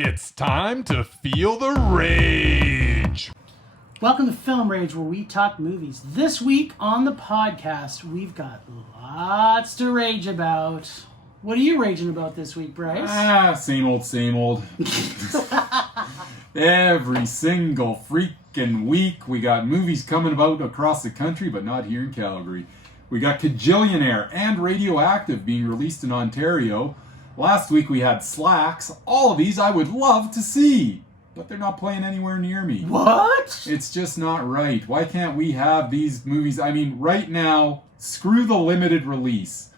It's time to feel the rage. Welcome to Film Rage, where we talk movies. This week on the podcast, we've got lots to rage about. What are you raging about this week, Bryce? Same old. Every single freaking week, we got movies coming about across the country, but not here in Calgary. We got Kajillionaire and Radioactive being released in Ontario. Last week we had Slacks. All of these I would love to see, but they're not playing anywhere near me. What? It's just not right. Why can't we have these movies? I mean, right now, screw the limited release.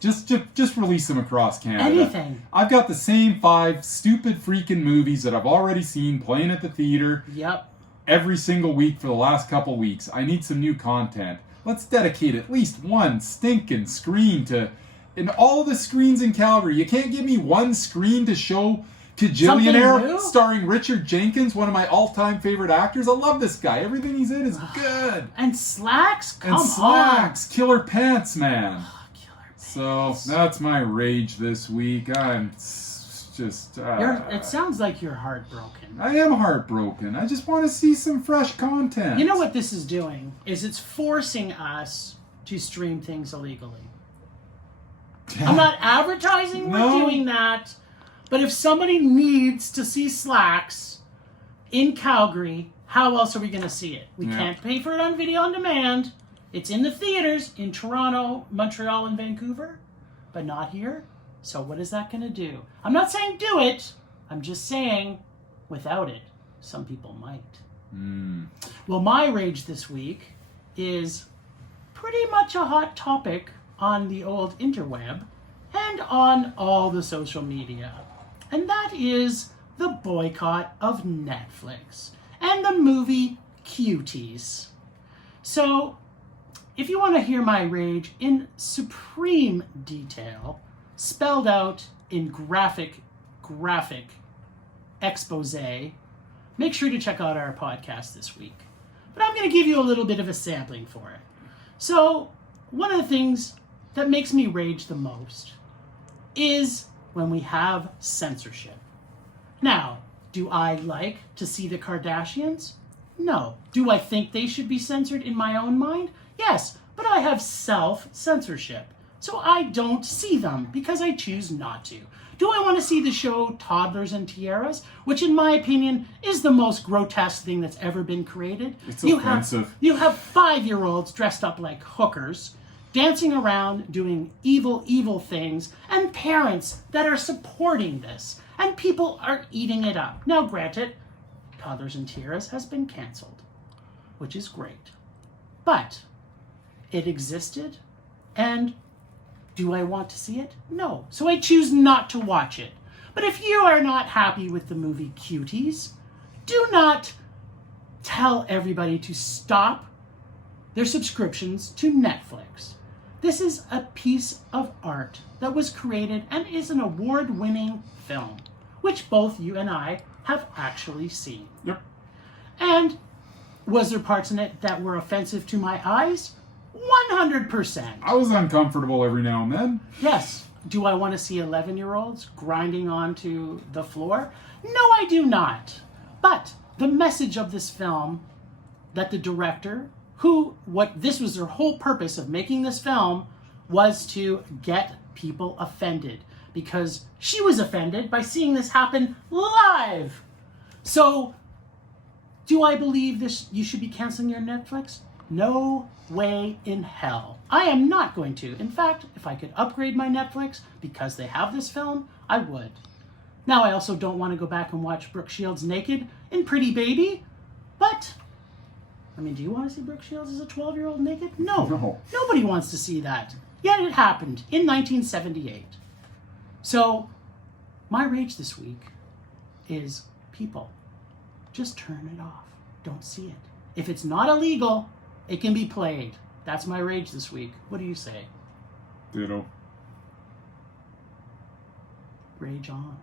Just release them across Canada. Anything. I've got the same 5 stupid freaking movies that I've already seen playing at the theater. Yep. Every single week for the last couple weeks. I need some new content. Let's dedicate at least one stinking screen to... In all the screens in Calgary, you can't give me one screen to show Kajillionaire starring Richard Jenkins, one of my all-time favorite actors. I love this guy. Everything he's in is good. And Slacks? Come on. And Slacks. Killer Pants, man. Killer Pants. So, that's my rage this week. I'm just... it sounds like you're heartbroken. I am heartbroken. I just want to see some fresh content. You know what this is doing? It's forcing us to stream things illegally. I'm not advertising we're doing that, but if somebody needs to see Slacks in Calgary, how else are we going to see it? We can't pay for it on video on demand. It's in the theaters in Toronto, Montreal, and Vancouver, but not here. So what is that going to do? I'm not saying do it. I'm just saying without it, some people might. Well, my rage this week is pretty much a hot topic on the old interweb and on all the social media. And that is the boycott of Netflix and the movie Cuties. So, if you want to hear my rage in supreme detail, spelled out in graphic expose, make sure to check out our podcast this week. But I'm going to give you a little bit of a sampling for it. So, one of the things that makes me rage the most is when we have censorship. Now, do I like to see the Kardashians? No. Do I think they should be censored in my own mind? Yes, but I have self-censorship. So I don't see them because I choose not to. Do I want to see the show Toddlers and Tiaras, which in my opinion is the most grotesque thing that's ever been created? It's offensive. You have 5-year-olds dressed up like hookers, dancing around, doing evil things, and parents that are supporting this, and people are eating it up. Now, granted, Toddlers and Tiaras has been canceled, which is great. But it existed, and do I want to see it? No. So I choose not to watch it. But if you are not happy with the movie Cuties, do not tell everybody to stop their subscriptions to Netflix. This is a piece of art that was created and is an award-winning film, which both you and I have actually seen. Yep. And was there parts in it that were offensive to my eyes? 100%. I was uncomfortable every now and then. Yes. Do I want to see 11-year-olds grinding onto the floor? No, I do not. But the message of this film, that the director, this was their whole purpose of making this film, was to get people offended. Because she was offended by seeing this happen live. So, do I believe you should be canceling your Netflix? No way in hell. I am not going to. In fact, if I could upgrade my Netflix because they have this film, I would. Now, I also don't want to go back and watch Brooke Shields naked in Pretty Baby, but, I mean, do you want to see Brooke Shields as a 12-year-old naked? No. Nobody wants to see that. Yet it happened in 1978. So, my rage this week is people, just turn it off. Don't see it. If it's not illegal, it can be played. That's my rage this week. What do you say? Ditto. Rage on.